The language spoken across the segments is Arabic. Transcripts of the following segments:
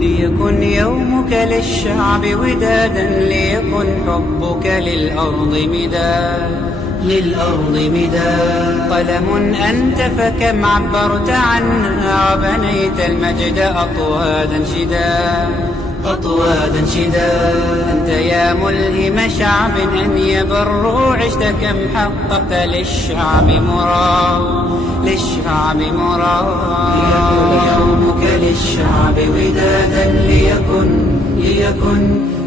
ليكن يومك للشعب ودادا، ليكن حبك للأرض مداد. قلم أنت فكم عبرت عنها، وبنيت المجد أطوادا شداد. أنت يا ملهم شعب أن يبروا، عشت كم حققت للشعب مراد. ليكن يومك للشعب ودادا،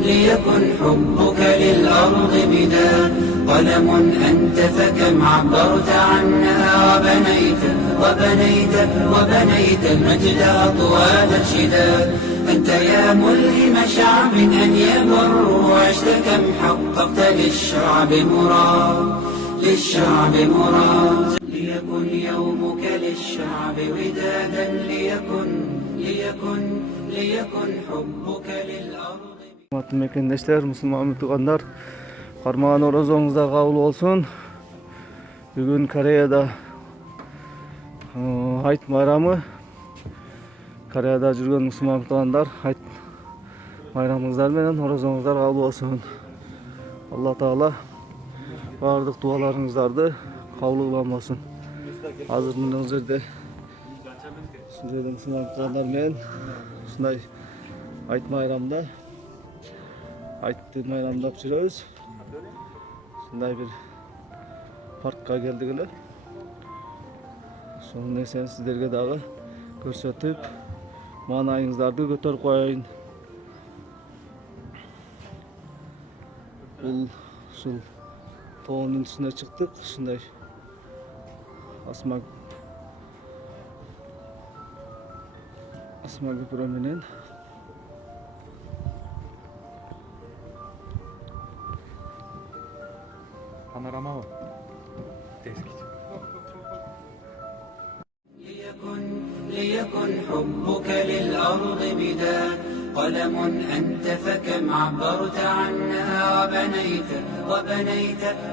ليكن حبك للأرض مداد. قلم أنت فكم عبرت عنها، وبنيت المجد أطوادا شداد. أنت يا ملهم شعب أن يبروا، وعشت كم حققت للشعب مراد. ليكن يومك للشعب ودادا، ليكن حبك للأرض. Hurmatly mekendешler, musulman tuğanlar, karmağan orozonuzlar kabul olsun. Bugün Kore'de Hayt bayramı. Kore'de жүрген musulman tuğanlar, Hayt bayramınızlar menen orozonuzlar kabul olsun. Allah Taala bardıq dualarınızlardı kabul kılmasın. Hazır mı жерде musulman tuğanlar menen ушундай Hayt bayramda Айтты майрамдап жүрөбүз. Ушундай бир паркка келдик эле. Ошол нерсени сиздерге дагы көрсөтүп, маанайыңыздарды көтөрүп коеюн. Бул ушул тоонун үстүнө чыктык. Ушундай асма көпүрө менен panorama var. Eski. ليكن حبك للأرض مداد. قلم أنت فكم عبرت عنها،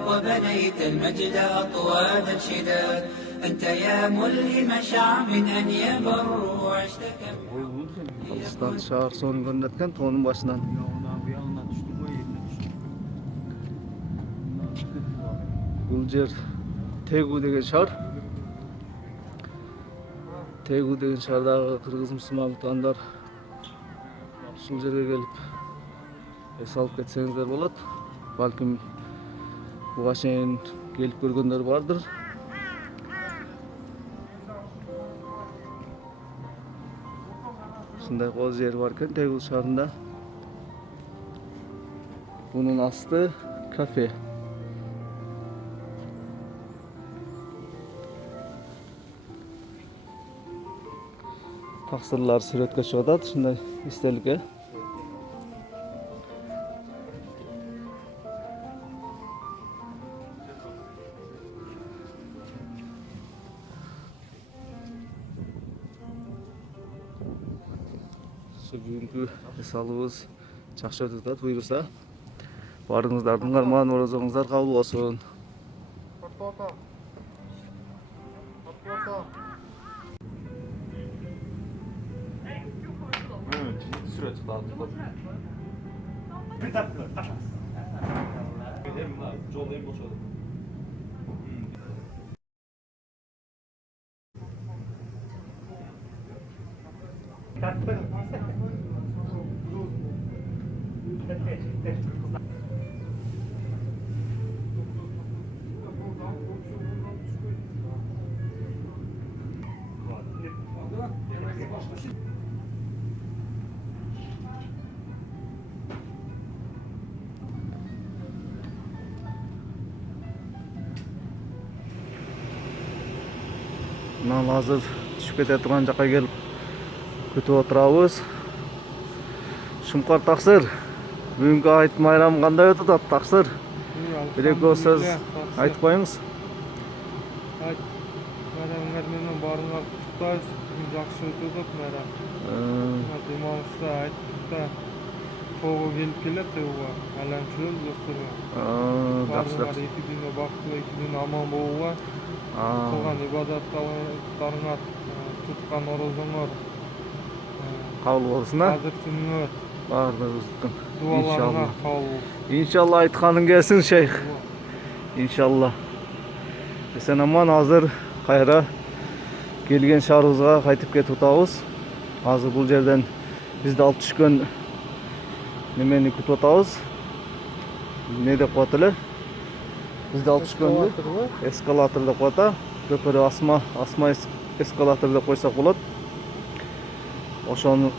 وبنيت المجد أطوادا شداد. أنت يا ملهم شعب أن يبروا، وعشت كم Алыстан шаар сонун көрүнөт экен тоонун башынан. Бул жер Тегу деген шаар. Тегу деген шаардагы кыргыз мусулман тугандар ушул жерге келип эс алып кетсеңиздер болот. Балким буга чейин келип көргөндөр бардыр. Ушундай кооз жер бар экен Тегу шаарында. Бунун асты кафе. Тақсырлар сүрөткө чыгып атат, ушундай эстеликке. Бүгүнкү эс алуубуз жакшы өтүп атат, буйруса. Барыңыздардын карман орозоңуздар кабыл болсун. Мына азыр түшүп кете турган жакка келип күтүп отурабыз. Шумкар Таксыр, бүгүнкү Айт майрамы кандай өтүп атат, Таксыр? Бир-эки сөз айтып коюңуз. Айт майрамыңар менен баарыңар куттуктайбыз. Бүгүн жакшы өтүп атат майрам. Демалышта Айтта тоого келип келет, Тегуга айланып жүрөбүз достор менен. Баарыңар 2 күн бактылуу, 2 күн аман болууга, кылган ибадаттарыңар, туткан орозоңор кабыл болсун, а? Кадыртыңы Баардыгыбыздын. дуаларына кабыл болсун. Иншалла айтканың келсин, шейх. Иншалла. Эсен аман азыр кайра келген шаарыбызга кайтып кетип атабыз. Азыр бул жерден бизди алып түшкөн немени күтүп атабыз. Не деп коет эле? Бизди алып түшкөндү эскалатор деп коет, а? Көпөрү асма эскалатор деп койсок болот. Ошону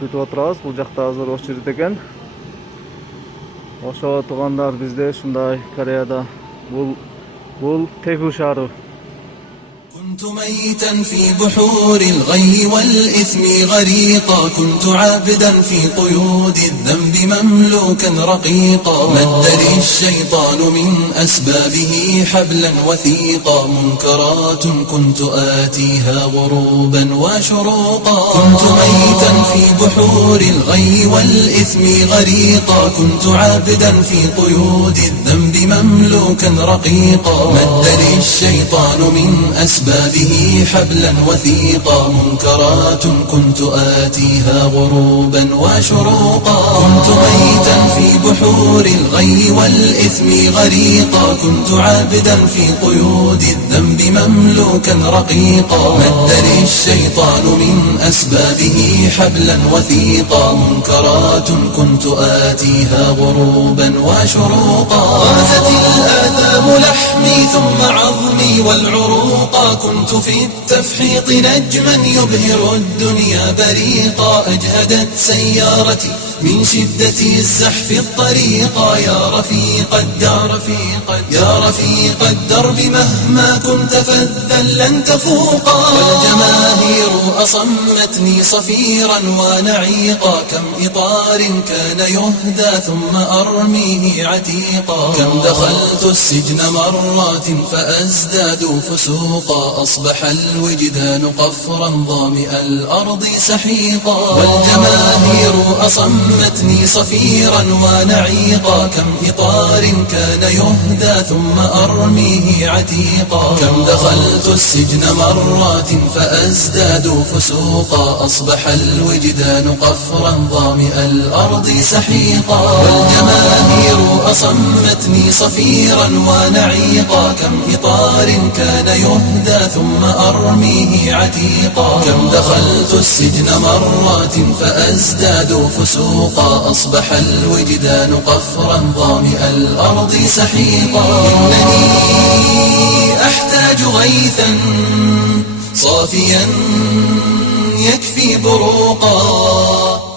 күтүп отурабыз. Бул жакта азыр очередь экен. Ошо туугандар бизде ушундай Кореяда бул Тегу шаары. كنت ميتا في بحور الغي والإثم غريقا كنت عابدا في قيود الذنب مملوكا رقيقا مد لي الشيطان من أسبابه حبلا وثيقا منكرات كنت آتيها غروبا وشروقا كنت ميتا في بحور الغي والإثم غريقا كنت عابدا في قيود الذنب مملوكا رقيقا مد لي الشيطان من أسبابه حبلا وثيقا منكرات كنت آتيها غروبا وشروقا كنت ميتا في بحور الغي والإثم غريقا كنت عابدا في قيود الذنب مملوكا رقيقا مد لي الشيطان من أسبابه حبلا وثيقا منكرات كنت آتيها غروبا وشروقا غرزت الآثام لحمي ثم عظمي والعروقا كنت في التفحيط نجما يبهر الدنيا بريقا أجهدت سيارتي من شدة الزحف الطريقا يا رفيق الدرب مهما كنت فذا لن تفوقا والجماهير أصمتني صفيرا ونعيقا كم إطار كان يهدى ثم أرميه عتيقا كم دخلت السجن مرات فأزداد فسوقا أصبح الوجدان قفرا ظامئ الأرض سحيقا والجماهير أصمتني صفيرا ونعيقا كم إطار كان يهدى ثم أرميه عتيقا كم دخلت السجن مرات فأزداد فسوقا أصبح الوجدان قفرا ظامئ الأرض سحيقا والجماهير أصمتني صفيرا ونعيقا كم إطار كان يهدى ثم أرميه عتيقا كم دخلت السجن مرات فأزداد فسوقا أصبح الوجدان قفرا ظامئ الأرض سحيقا إنني أحتاج غيثا صافيا يكفي بروقا